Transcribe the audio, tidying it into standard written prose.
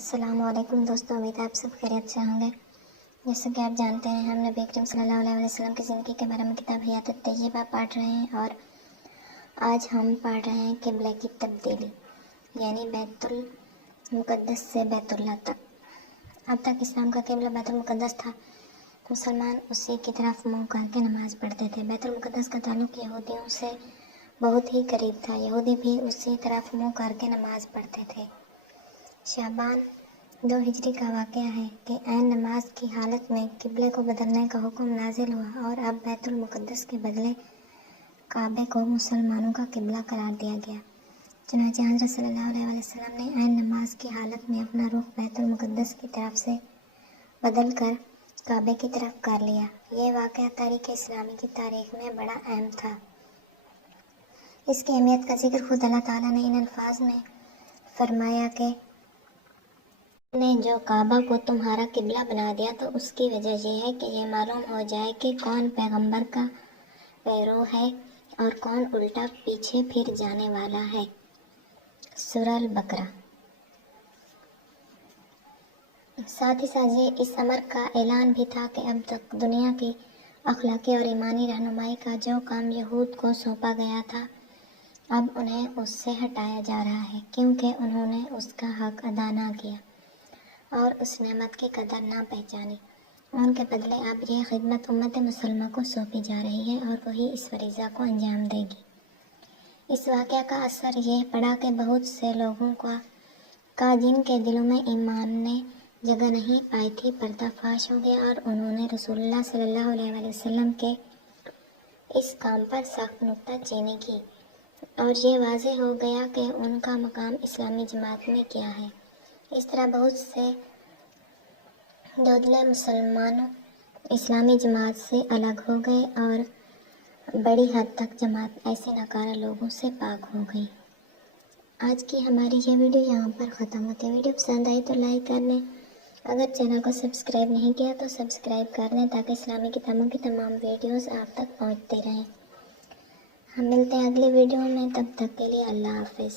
السلام علیکم دوستوں، امید ہے آپ سب خیریت سے ہوں گے۔ جیسا کہ آپ جانتے ہیں، ہم نبی اکرم صلی اللہ علیہ وسلم کی زندگی کے بارے میں کتاب حیات الطیبہ پڑھ رہے ہیں، اور آج ہم پڑھ رہے ہیں قبلہ کی تبدیلی، یعنی بیت المقدس سے بیت اللہ تک۔ اب تک اسلام کا قبلہ بیت المقدس تھا، مسلمان اسی کی طرف منہ کر کے نماز پڑھتے تھے۔ بیت المقدس کا تعلق یہودیوں سے بہت ہی قریب تھا، یہودی بھی اسی طرف منہ کر کے نماز پڑھتے تھے۔ شعبان 2 ہجری کا واقعہ ہے کہ عین نماز کی حالت میں قبلے کو بدلنے کا حکم نازل ہوا، اور اب بیت المقدس کے بدلے کعبے کو مسلمانوں کا قبلہ قرار دیا گیا۔ چنانچہ حضرت صلی اللہ علیہ وسلم نے عین نماز کی حالت میں اپنا رخ بیت المقدس کی طرف سے بدل کر کعبے کی طرف کر لیا۔ یہ واقعہ تاریخ اسلامی کی تاریخ میں بڑا اہم تھا۔ اس کی اہمیت کا ذکر خود اللہ تعالیٰ نے ان الفاظ میں فرمایا کہ نے جو کعبہ کو تمہارا قبلہ بنا دیا تو اس کی وجہ یہ ہے کہ یہ معلوم ہو جائے کہ کون پیغمبر کا پیرو ہے اور کون الٹا پیچھے پھر جانے والا ہے۔ سورہ البقرہ۔ ساتھ ہی ساتھ یہ اس امر کا اعلان بھی تھا کہ اب تک دنیا کی اخلاقی اور ایمانی رہنمائی کا جو کام یہود کو سونپا گیا تھا، اب انہیں اس سے ہٹایا جا رہا ہے، کیونکہ انہوں نے اس کا حق ادا نہ کیا اور اس نعمت کی قدر نہ پہچانی۔ ان کے بدلے اب یہ خدمت امت مسلمہ کو سونپی جا رہی ہے، اور وہی اس فریضہ کو انجام دے گی۔ اس واقعہ کا اثر یہ پڑا کہ بہت سے لوگوں کا جن کے دلوں میں ایمان نے جگہ نہیں پائی تھی، پردہ فاش ہو گیا، اور انہوں نے رسول اللہ صلی اللہ علیہ وسلم کے اس کام پر سخت نکتہ چینی کی، اور یہ واضح ہو گیا کہ ان کا مقام اسلامی جماعت میں کیا ہے۔ اس طرح بہت سے دودلے مسلمان اسلامی جماعت سے الگ ہو گئے، اور بڑی حد تک جماعت ایسے ناکارہ لوگوں سے پاک ہو گئی۔ آج کی ہماری یہ ویڈیو یہاں پر ختم ہوتی ہے۔ ویڈیو پسند آئی تو لائک کر لیں، اگر چینل کو سبسکرائب نہیں کیا تو سبسکرائب کر لیں تاکہ اسلامی کتابوں کی تمام ویڈیوز آپ تک پہنچتی رہیں۔ ہم ملتے ہیں اگلی ویڈیو میں، تب تک کے لیے اللہ حافظ۔